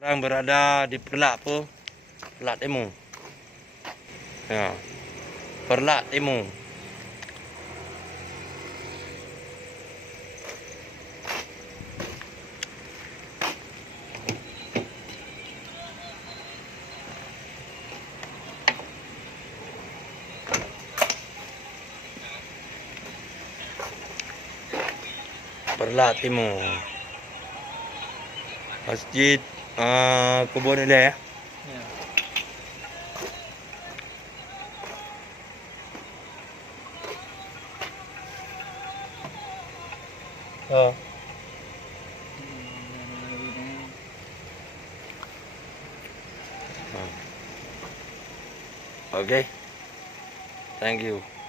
Sekarang berada di Perlak apa? Perlak Timur. Ya. Perlak Timur. Perlak Timur. Masjid Kebun Ileh. Ya. Oh. Okay. Thank you.